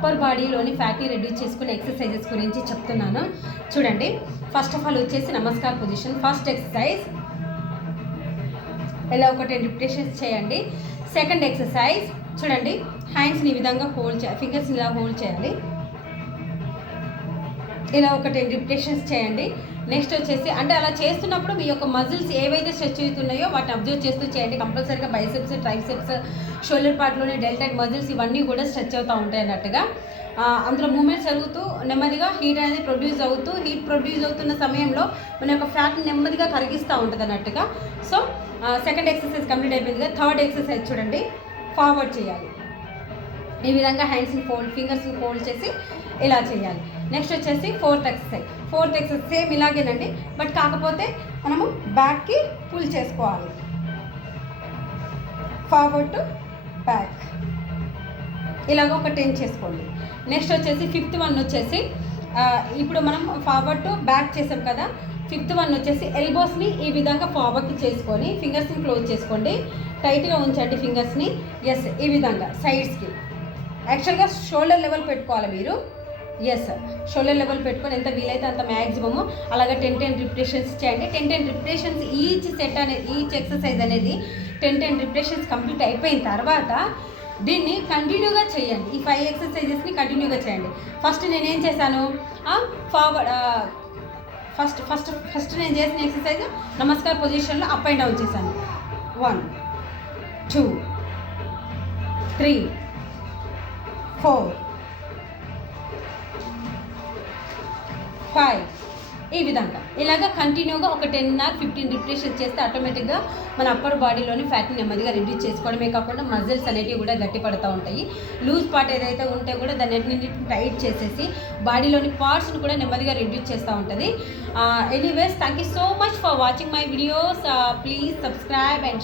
Upper బాడీలోని ఫ్యాట్ని reduce చేసుకునే exercises గురించి చెప్తున్నాను. చూడండి, ఫస్ట్ ఆఫ్ ఆల్ వచ్చేసి నమస్కార్ పొజిషన్. ఫస్ట్ ఎక్సర్సైజ్ ఇలా ఒక 10 రిపిటేషన్స్ చేయండి. సెకండ్ ఎక్సర్సైజ్ చూడండి, హ్యాండ్స్ని ఈ విధంగా హోల్డ్ చేయాలి, ఫింగర్స్ని ఇలా హోల్డ్ చేయాలి. ఇలా ఒక 10 రిపిటేషన్స్ చేయండి. నెక్స్ట్ వచ్చేసి అంటే అలా చేస్తున్నప్పుడు మీ యొక్క మజిల్స్ ఏవైతే స్ట్రెచ్ అవుతున్నాయో వాటిని అబ్జర్వ్ చేస్తూ చేయండి. కంపల్సరీగా బైసెప్స్, ట్రైసెప్స్, షోల్డర్ పార్ట్లోని డెల్టైడ్ మజిల్స్ ఇవన్నీ కూడా స్ట్రెచ్ అవుతూ ఉంటాయి అన్నట్టుగా. అందులో మూమెంట్స్ జరుగుతూ నెమ్మదిగా హీట్ అనేది ప్రొడ్యూస్ అవుతూ, హీట్ ప్రొడ్యూస్ అవుతున్న సమయంలో మన యొక్క ఫ్యాట్ని నెమ్మదిగా కరిగిస్తూ ఉంటుంది అన్నట్టుగా. సో సెకండ్ ఎక్సర్సైజ్ కంప్లీట్ అయిపోయింది కదా. థర్డ్ ఎక్సర్సైజ్ చూడండి, ఫార్వర్డ్ చేయాలి. ఈ విధంగా హ్యాండ్స్ని ఫింగర్స్ని ఫోల్డ్ చేసి ఇలా చేయాలి. నెక్స్ట్ వచ్చేసి ఫోర్త్ ఎక్సర్సైజ్ సేమ్ ఇలాగేనండి, బట్ కాకపోతే మనము బ్యాక్కి పుల్ చేసుకోవాలి. ఫార్వర్డ్ టు బ్యాక్ ఇలాగ ఒక 10 చేసుకోండి. నెక్స్ట్ వచ్చేసి ఫిఫ్త్ వన్ వచ్చేసి ఇప్పుడు మనం ఫార్వర్డ్ టు బ్యాక్ చేసాం కదా. ఫిఫ్త్ వన్ వచ్చేసి ఎల్బోస్ని ఈ విధంగా ఫార్వర్డ్కి చేసుకొని ఫింగర్స్ని క్లోజ్ చేసుకోండి. టైట్గా ఉంచండి ఫింగర్స్ని. ఎస్, ఈ విధంగా సైడ్స్కి. యాక్చువల్గా షోల్డర్ లెవెల్ పెట్టుకోవాలి మీరు. ఎస్, షోల్డర్ లెవెల్ పెట్టుకొని ఎంత వీలైతే అంత మ్యాక్సిమము అలాగే 10 రిపిటేషన్స్ చేయండి. 10 రిపిటేషన్స్ ఈచ్ సెట్ అనేది, ఈచ్ ఎక్సర్సైజ్ అనేది 10 రిపిటేషన్స్ కంప్లీట్ అయిపోయిన తర్వాత దీన్ని కంటిన్యూగా చేయండి. ఈ 5 ఎక్సర్సైజెస్ని కంటిన్యూగా చేయండి. ఫస్ట్ నేనేం చేశాను, ఫార్వర్డ్ ఫస్ట్ నేను చేసిన ఎక్సర్సైజ్ నమస్కార్ పొజిషన్లో అప్ అండ్ డౌన్ చేశాను. 1 2 3 4 5 ఈ విధంగా ఇలాగ కంటిన్యూగా ఒక 10 or 15 రిపిటేషన్స్ చేస్తే ఆటోమేటిక్గా మన అప్పర్ బాడీలోని ఫ్యాట్ని నెమ్మదిగా రిడ్యూస్ చేసుకోవడమే కాకుండా మజిల్స్ అనేటివి కూడా గట్టి పడుతూ ఉంటాయి. లూజ్ పార్ట్ ఏదైతే ఉంటే కూడా దాన్ని అన్నింటిని టైట్ చేసేసి బాడీలోని పార్ట్స్ని కూడా నెమ్మదిగా రిడ్యూస్ చేస్తూ ఉంటుంది. Anyways, thank you so much for watching my videos. Please subscribe and